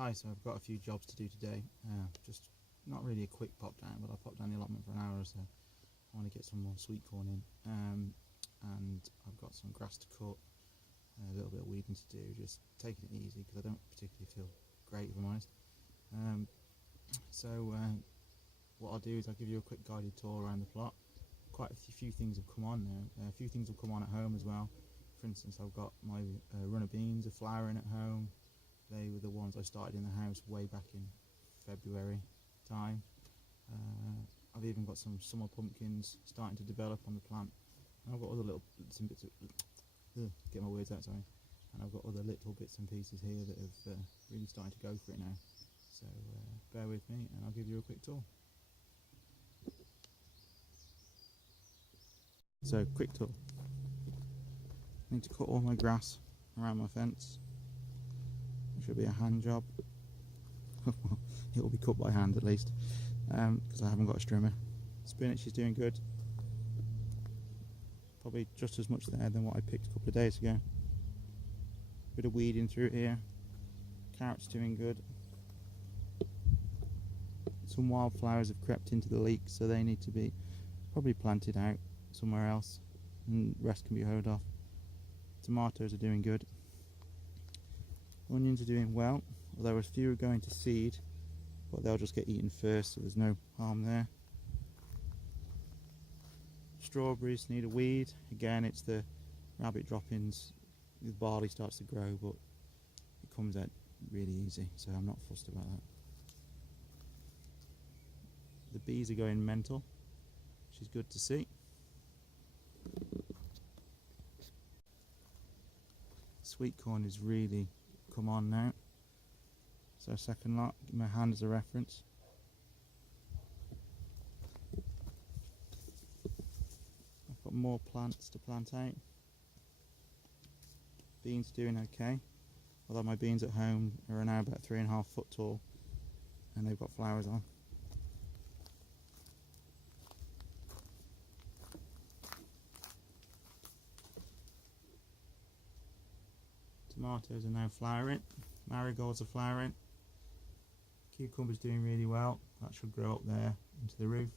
Hi, so I've got a few jobs to do today. Just not really a quick pop down, but I'll pop down the allotment for an hour or so. I want to get some more sweet corn in, and I've got some grass to cut, a little bit of weeding to do, just taking it easy because I don't particularly feel great, if I'm honest. What I'll do is I'll give you a quick guided tour around the plot. Quite a few things have come on now. A few things will come on at home as well. For instance, I've got my runner beans are flowering at home. They were the ones I started in the house way back in February time. I've even got some summer pumpkins starting to develop on the plant. And I've got other little bits and pieces, get my words out, sorry. And I've got other little bits and pieces here that have really started to go for it now. So bear with me and I'll give you a quick tour. So, quick tour. I need to cut all my grass around my fence. It should be a hand job. It will be cut by hand at least, because I haven't got a strimmer. Spinach is doing good. Probably just as much there than what I picked a couple of days ago. Bit of weeding through here. Carrots doing good. Some wildflowers have crept into the leeks, so they need to be probably planted out somewhere else, and the rest can be hoed off. Tomatoes are doing good. Onions are doing well, although a few are going to seed, but they'll just get eaten first, so there's no harm there. Strawberries need a weed. Again, it's the rabbit droppings. The barley starts to grow, but it comes out really easy, so I'm not fussed about that. The bees are going mental, which is good to see. Sweet corn is really come on now. So second lot, give my hand as a reference. I've got more plants to plant out. Beans are doing okay, although my beans at home are now about 3.5 foot tall and they've got flowers on. Tomatoes are now flowering, marigolds are flowering, cucumbers doing really well, that should grow up there into the roof.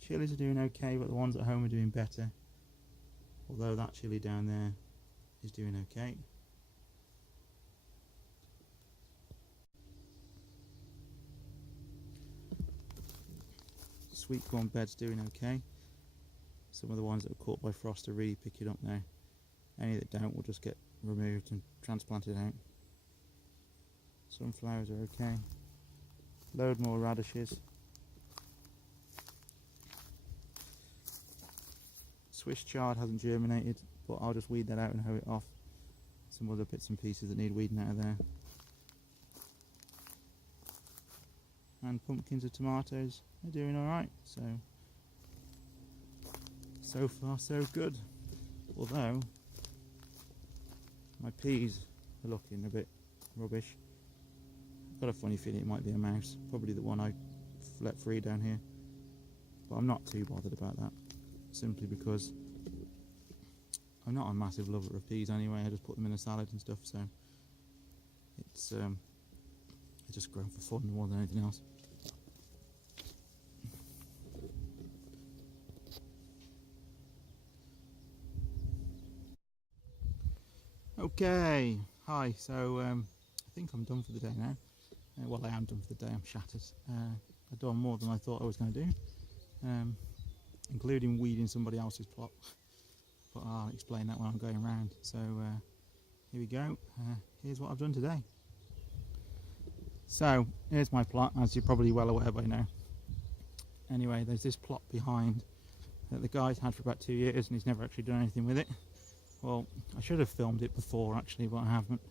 Chilies are doing okay, but the ones at home are doing better, although that chilli down there is doing okay. Sweet corn bed's doing okay. Some of the ones that are caught by frost are really picking up now. Any that don't will just get removed and transplanted out. Sunflowers are okay. Load more radishes. Swiss chard hasn't germinated, but I'll just weed that out and hoe it off. Some other bits and pieces that need weeding out of there. And pumpkins and tomatoes are doing alright, so far so good. Although my peas are looking a bit rubbish. I've got a funny feeling it might be a mouse, probably the one I let free down here. But I'm not too bothered about that, simply because I'm not a massive lover of peas anyway. I just put them in a salad and stuff, so it's I just grow for fun more than anything else. Okay, hi, so I think I'm done for the day now. Well, I am done for the day, I'm shattered. I've done more than I thought I was going to do, including weeding somebody else's plot, but I'll explain that when I'm going around. So here we go, here's what I've done today. So here's my plot, as you're probably well aware by now. Anyway, there's this plot behind that the guy's had for about 2 years and he's never actually done anything with it. Well, I should have filmed it before actually, but I haven't.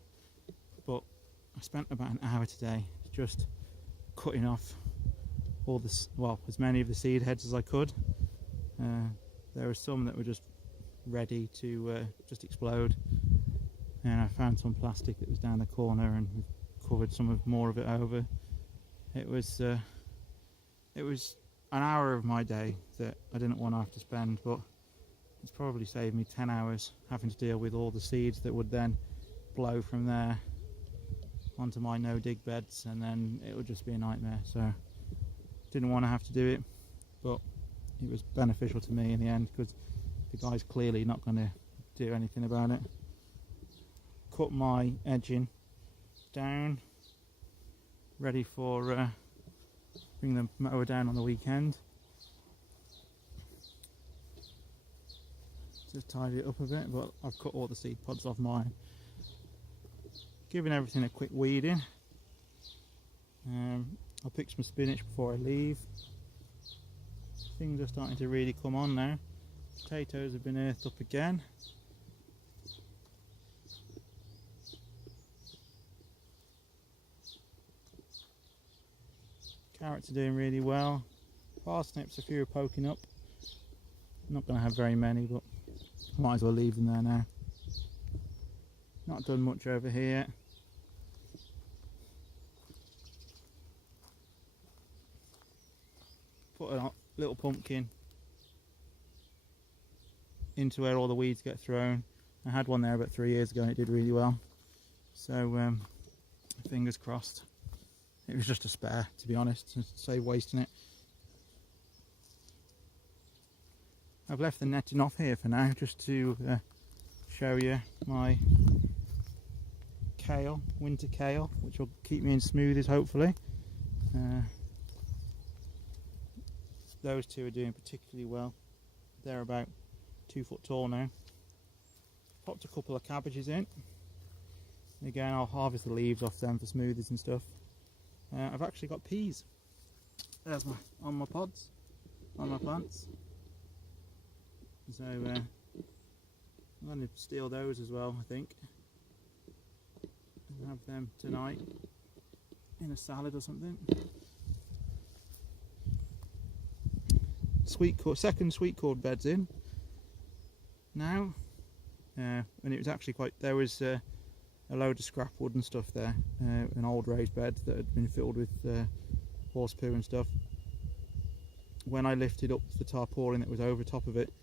But I spent about an hour today just cutting off all this, well, as many of the seed heads as I could. There were some that were just ready to just explode, and I found some plastic that was down the corner and covered more of it over. It was an hour of my day that I didn't want to have to spend, but it's probably saved me 10 hours having to deal with all the seeds that would then blow from there onto my no dig beds, and then it would just be a nightmare. So didn't want to have to do it, but it was beneficial to me in the end because the guy's clearly not going to do anything about it. Cut my edging down, ready for bring the mower down on the weekend. Just tidy it up a bit, but I've cut all the seed pods off mine. Giving everything a quick weeding. I'll pick some spinach before I leave. Things are starting to really come on now. Potatoes have been earthed up again. Carrots are doing really well. Parsnips, a few are poking up. I'm not going to have very many, but might as well leave them there now. Not done much over here. Put a little pumpkin into where all the weeds get thrown. I had one there about 3 years ago and it did really well. So fingers crossed. It was just a spare, to be honest, to save wasting it. I've left the netting off here for now, just to show you my kale, winter kale, which will keep me in smoothies hopefully. Those two are doing particularly well. They're about 2 foot tall now. Popped a couple of cabbages in. Again, I'll harvest the leaves off them for smoothies and stuff. I've actually got peas. There's on my pods, on my plants. So I'm going to steal those as well, I think. And have them tonight in a salad or something. Second sweet cord bed's in now, and it was actually there was a load of scrap wood and stuff there, an old raised bed that had been filled with horse poo and stuff. When I lifted up the tarpaulin that was over top of it,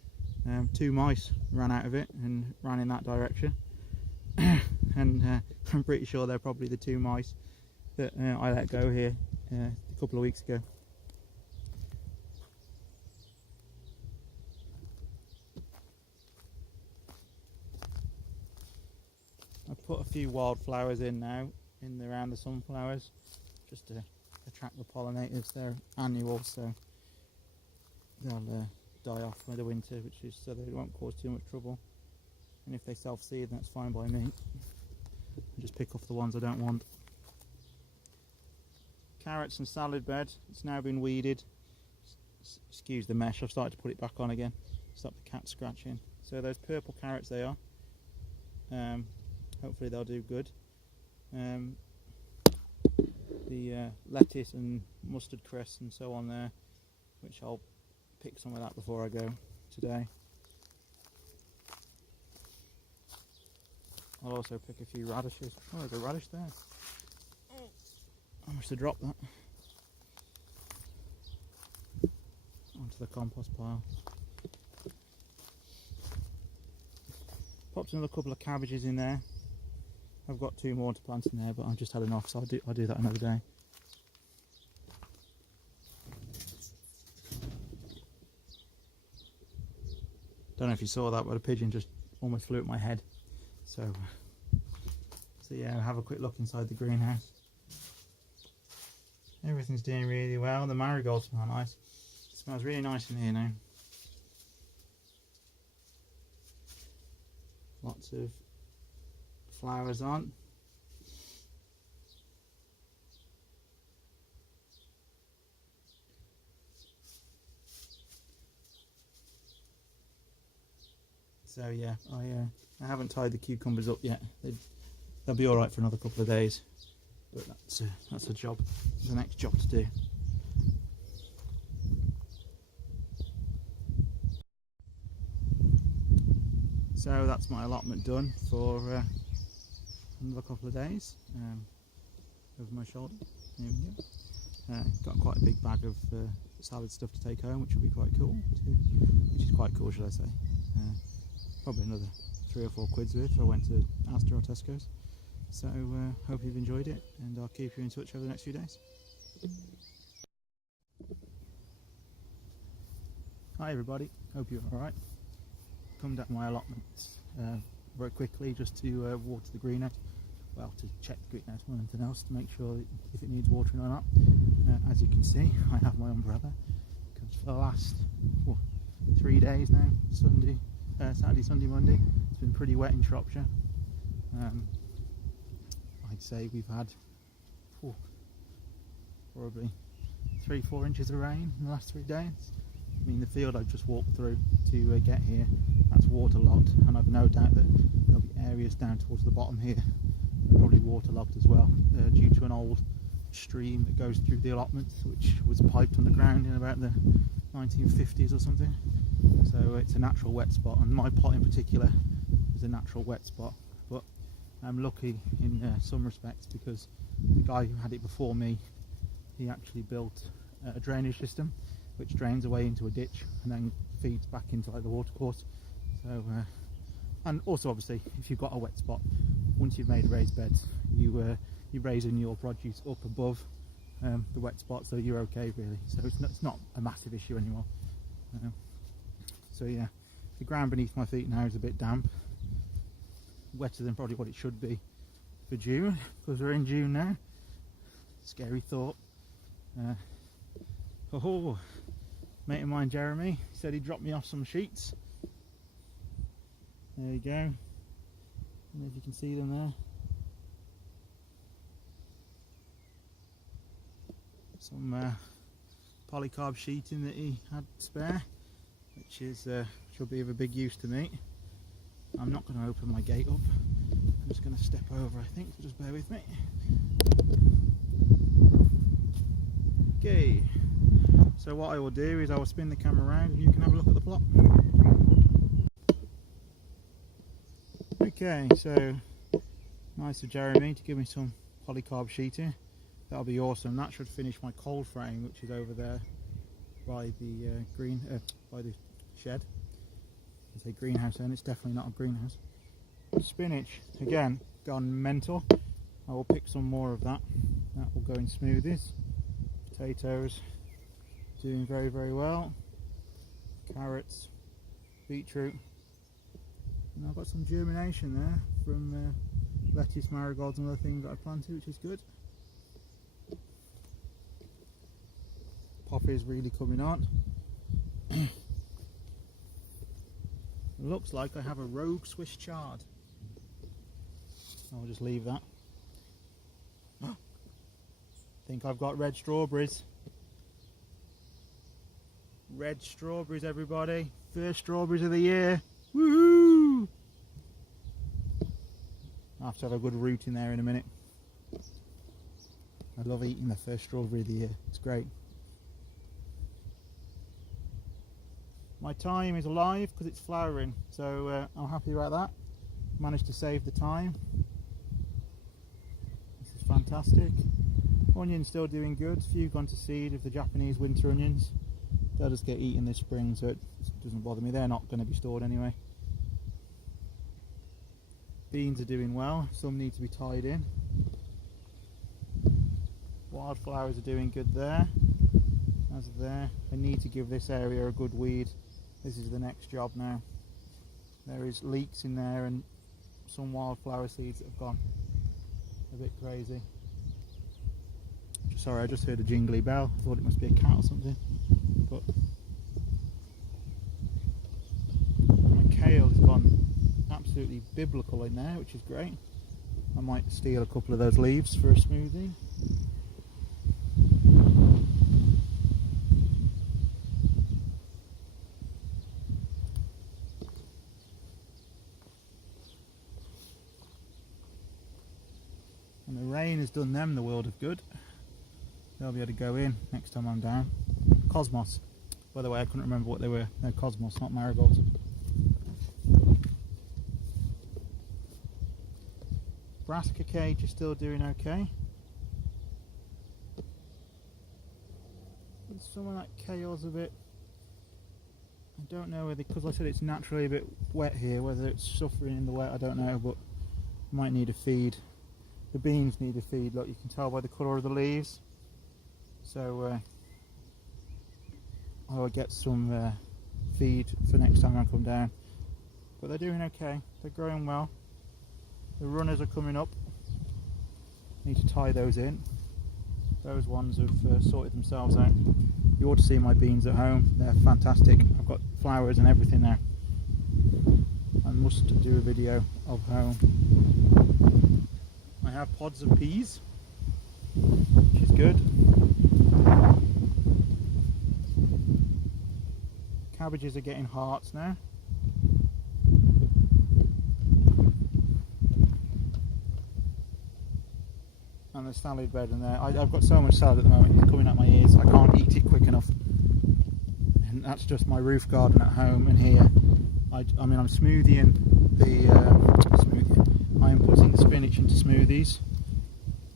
2 mice ran out of it and ran in that direction. And I'm pretty sure they're probably the 2 mice that I let go here a couple of weeks ago. I've put a few wildflowers in now, around the sunflowers, just to attract the pollinators. They're annual, so they'll die off by the winter, which is so they won't cause too much trouble. And if they self-seed, that's fine by me. I just pick off the ones I don't want. Carrots and salad bed. It's now been weeded. Excuse the mesh. I've started to put it back on again. Stop the cat scratching. So those purple carrots they are. Hopefully they'll do good. The lettuce and mustard cress and so on there, which I'll pick some of that before I go today. I'll also pick a few radishes. Oh, there's a radish there. I must have dropped that onto the compost pile. Popped another couple of cabbages in there. I've got 2 more to plant in there, but I've just had enough, so I'll do that another day. Don't know if you saw that, but a pigeon just almost flew at my head. So yeah, I'll have a quick look inside the greenhouse. Everything's doing really well. The marigolds smell nice. It smells really nice in here now. Lots of flowers on. So yeah, I haven't tied the cucumbers up yet. They'll be all right for another couple of days, but that's a job, the next job to do. So that's my allotment done for another couple of days. Over my shoulder. There we go. Got quite a big bag of salad stuff to take home, which will be quite cool too. Which is quite cool, should I say? Probably another 3 or 4 quid's worth if I went to Asda or Tesco's. So hope you've enjoyed it, and I'll keep you in touch over the next few days. Hi everybody, hope you're alright. Come down my allotments very quickly just to water the greenhouse. Well, to check the greenhouse more than anything else, to make sure if it needs watering or not. As you can see, I have my umbrella, because for the last 3 days now, Saturday, Sunday, Monday, it's been pretty wet in Shropshire. I'd say we've had probably 3-4 inches of rain in the last 3 days. I mean, the field I've just walked through to get here, that's waterlogged, and I've no doubt that there'll be areas down towards the bottom here that are probably waterlogged as well, due to an old stream that goes through the allotments, which was piped underground in about the 1950s or something. So it's a natural wet spot, and my plot in particular is a natural wet spot. But I'm lucky in some respects, because the guy who had it before me, he actually built a drainage system which drains away into a ditch and then feeds back into like the watercourse. So and also obviously, if you've got a wet spot, once you've made raised beds, you raising your produce up above the wet spot, so you're okay really. So it's not a massive issue anymore. So yeah, the ground beneath my feet now is a bit damp, wetter than probably what it should be for June, because we're in June now. Scary thought. Mate of mine, Jeremy, said he dropped me off some sheets. There you go. I don't know if you can see them there. Some polycarb sheeting that he had spare, which will be of a big use to me. I'm not going to open my gate up. I'm just going to step over, I think, so just bear with me. Okay. So what I will do is I will spin the camera around and you can have a look at the plot. Okay, so nice of Jeremy to give me some polycarb sheeting. That'll be awesome. That should finish my cold frame, which is over there by the by the shed. I say greenhouse, and it's definitely not a greenhouse. Spinach, again, gone mental. I will pick some more of that. That will go in smoothies. Potatoes, doing very, very well. Carrots, beetroot, and I've got some germination there from lettuce, marigolds and other things that I planted, which is good. Poppy is really coming on. Looks like I have a rogue Swiss chard. I'll just leave that. Think I've got red strawberries. Red strawberries, everybody. First strawberries of the year. Woohoo! I'll have to have a good root in there in a minute. I love eating the first strawberry of the year. It's great. My thyme is alive because it's flowering, so I'm happy about that. Managed to save the thyme. This is fantastic. Onions still doing good. Few gone to seed of the Japanese winter onions. They'll just get eaten this spring, so it doesn't bother me. They're not going to be stored anyway. Beans are doing well. Some need to be tied in. Wildflowers are doing good there. As of there, I need to give this area a good weed. This is the next job now. There is leeks in there and some wildflower seeds that have gone a bit crazy. Sorry, I just heard a jingly bell. I thought it must be a cat or something. But my kale has gone absolutely biblical in there, which is great. I might steal a couple of those leaves for a smoothie. And the rain has done them the world of good. They'll be able to go in next time I'm down. Cosmos. By the way, I couldn't remember what they were. They're cosmos, not marigolds. Brassica cage is still doing okay. Some of that kale's a bit... I don't know whether, because I said it's naturally a bit wet here, whether it's suffering in the wet, I don't know, but might need a feed. the beans need a feed. Look, you can tell by the colour of the leaves. So I will get some feed for next time I come down. But they're doing okay. They're growing well. The runners are coming up. Need to tie those in. Those ones have sorted themselves out. You ought to see my beans at home. They're fantastic. I've got flowers and everything now. I must do a video of home. I have pods of peas, which is good. Cabbages are getting hearts now. And the salad bed in there. I've got so much salad at the moment, it's coming out my ears. I can't eat it quick enough. And that's just my roof garden at home and here. I mean, I'm smoothieing the I'm putting the spinach into smoothies.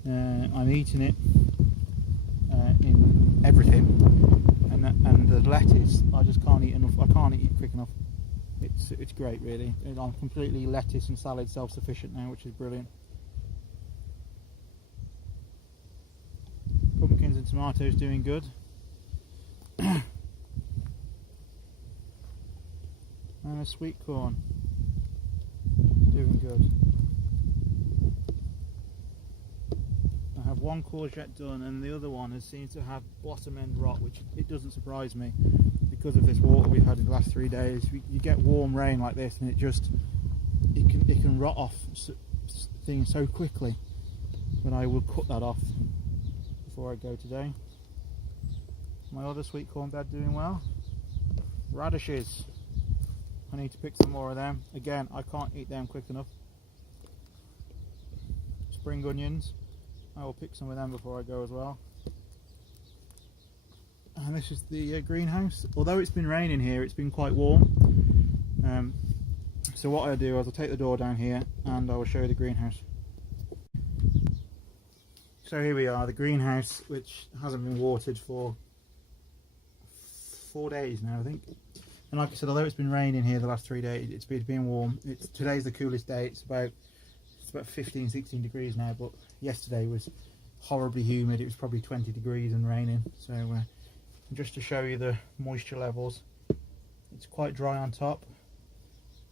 I'm eating it in everything, and the lettuce I just can't eat enough. I can't eat it quick enough. It's great, really. I'm completely lettuce and salad self-sufficient now, which is brilliant. Pumpkins and tomatoes doing good. And a sweet corn doing good. I have one courgette done and the other one has seemed to have bottom end rot, which it doesn't surprise me because of this water we've had in the last 3 days. You get warm rain like this and it can rot off things so quickly, but I will cut that off before I go today. My other sweet corn bed doing well. Radishes, I need to pick some more of them. Again, I can't eat them quick enough. Spring onions, I will pick some of them before I go as well. And this is the greenhouse. Although it's been raining here, it's been quite warm. So what I'll do is I'll take the door down here and I will show you the greenhouse. So here we are, the greenhouse, which hasn't been watered for 4 days now, I think. And like I said, although it's been raining here the last 3 days, it's been warm. Today's the coolest day. It's about 15, 16 degrees now, but yesterday was horribly humid. It was probably 20 degrees and raining. So just to show you the moisture levels, it's quite dry on top,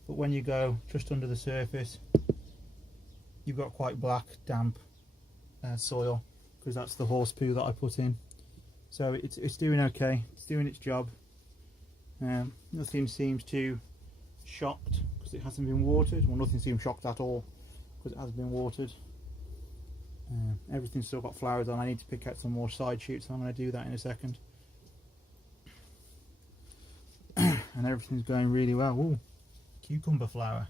but when you go just under the surface, you've got quite black, damp soil, because that's the horse poo that I put in. So it's doing okay. It's doing its job. Nothing seems too shocked because it hasn't been watered. Well, nothing seems shocked at all because it has been watered. Everything's still got flowers on. I need to pick out some more side shoots, so I'm going to do that in a second. And everything's going really well. Ooh, cucumber flower.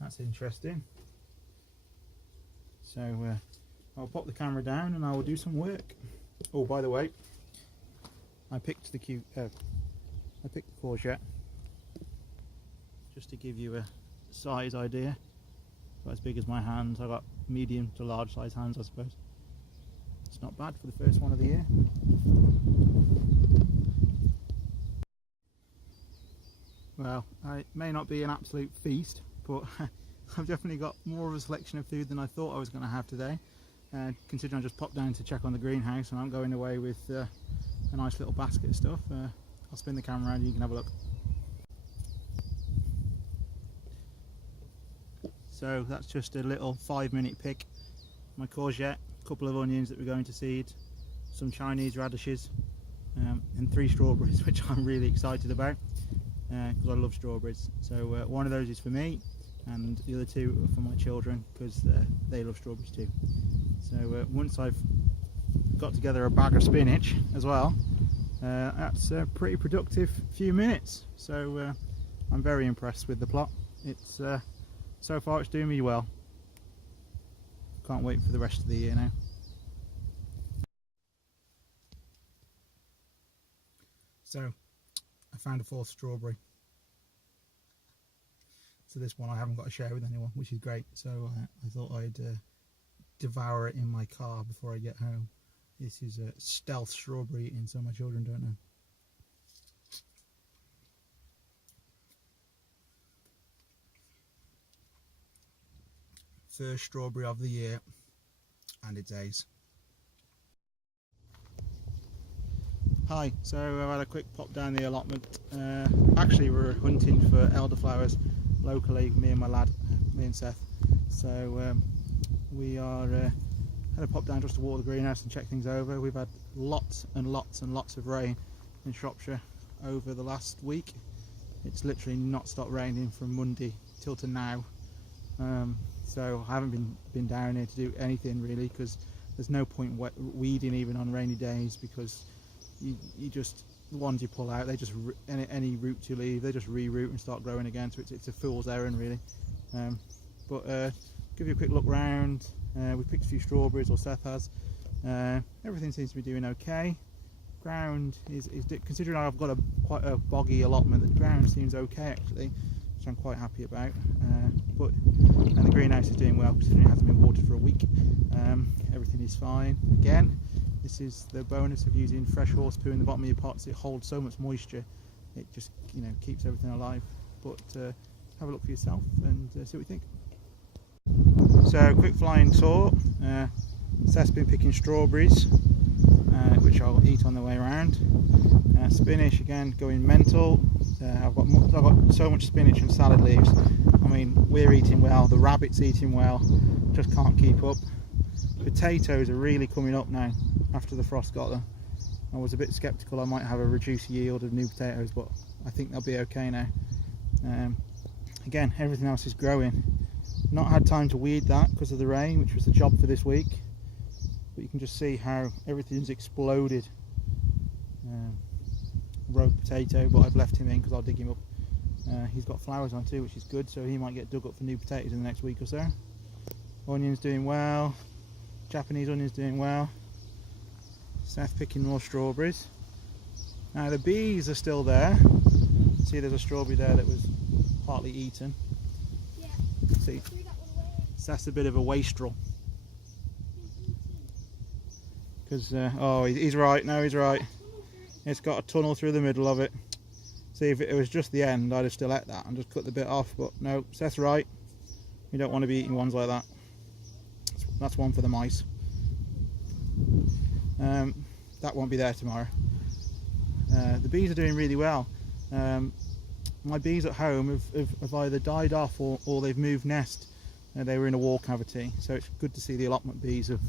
That's interesting. So I'll pop the camera down and I will do some work. Oh, by the way, I picked the courgette just to give you a size idea. About as big as my hands. I got medium to large size hands, I suppose. It's not bad for the first one of the year. Well, it may not be an absolute feast, but I've definitely got more of a selection of food than I thought I was going to have today. Considering I just popped down to check on the greenhouse and I'm going away with a nice little basket of stuff. I'll spin the camera around and you can have a look. So that's just a little 5-minute pick. My courgette, a couple of onions that we're going to seed, some Chinese radishes, and 3 strawberries, which I'm really excited about because I love strawberries. So one of those is for me and the other 2 are for my children because they love strawberries too. So once I've got together a bag of spinach as well, that's a pretty productive few minutes. So I'm very impressed with the plot. It's so far it's doing me well. Can't wait for the rest of the year now. So I found a 4th strawberry. So this one I haven't got to share with anyone, which is great. So I thought I'd devour it in my car before I get home. This is a stealth strawberry eating, so my children don't know. First strawberry of the year. and its A's. Hi, so I've had a quick pop down the allotment. Actually we're hunting for elderflowers locally, me and my lad, me and Seth. So we are had a pop down just to water the greenhouse and check things over. We've had lots and lots and lots of rain in Shropshire over the last week. It's literally not stopped raining from Monday till to now. So I haven't been down here to do anything really, because there's no point weeding even on rainy days, because you just, the ones you pull out, they just, any roots you leave, they just re-root and start growing again, so it's a fool's errand really. But give you a quick look round. We've picked a few strawberries, or Seth has. Everything seems to be doing okay. Ground is considering I've got quite a boggy allotment, the ground seems okay actually, which I'm quite happy about. And the greenhouse is doing well considering it hasn't been watered for a week. Everything is fine. Again, this is the bonus of using fresh horse poo in the bottom of your pots. It holds so much moisture, it just, you know, keeps everything alive. But have a look for yourself and see what you think. So quick flying tour. Seth's been picking strawberries, which I'll eat on the way around. Spinach again going mental. I've got so much spinach and salad leaves. I mean, we're eating well, the rabbit's eating well, just can't keep up. Potatoes are really coming up now after the frost got them. I was a bit sceptical I might have a reduced yield of new potatoes, but I think they'll be okay now. Again, everything else is growing. Not had time to weed that because of the rain, which was the job for this week. But you can just see how everything's exploded. Rogue potato, but I've left him in because I'll dig him up. He's got flowers on too, which is good, so he might get dug up for new potatoes in the next week or so. Onions doing well. Japanese onions doing well. Seth picking more strawberries. Now the bees are still there. See, there's a strawberry there that was partly eaten. Yeah. See, Seth's a bit of a wastrel. Because oh, he's right. No, he's right. It's got a tunnel through the middle of it. See, if it was just the end, I'd have still ate that and just cut the bit off. But no, Seth's right. You don't want to be eating ones like that. That's one for the mice. That won't be there tomorrow. The bees are doing really well. My bees at home have either died off or they've moved nest. They were in a wall cavity, so it's good to see the allotment bees have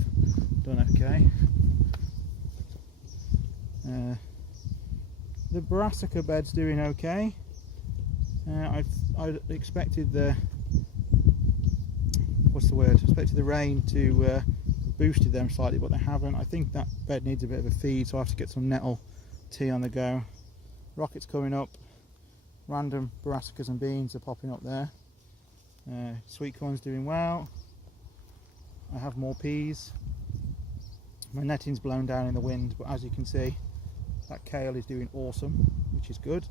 done okay. The brassica bed's doing okay. I expected the rain to boosted them slightly, but they haven't. I think that bed needs a bit of a feed, so I have to get some nettle tea on the go. Rockets coming up. Random brassicas and beans are popping up there. Sweet corn's doing well. I have more peas. My netting's blown down in the wind, but as you can see, that kale is doing awesome, which is good.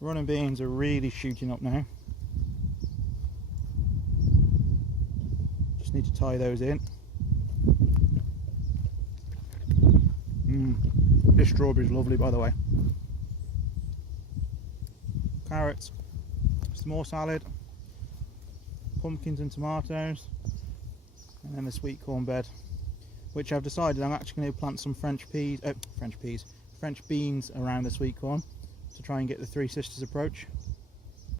Running beans are really shooting up now. Just need to tie those in. This strawberry is lovely, by the way. Carrots, some more salad, pumpkins and tomatoes, and then the sweet corn bed, which I've decided I'm actually going to plant some French beans around the sweet corn to try and get the Three Sisters approach.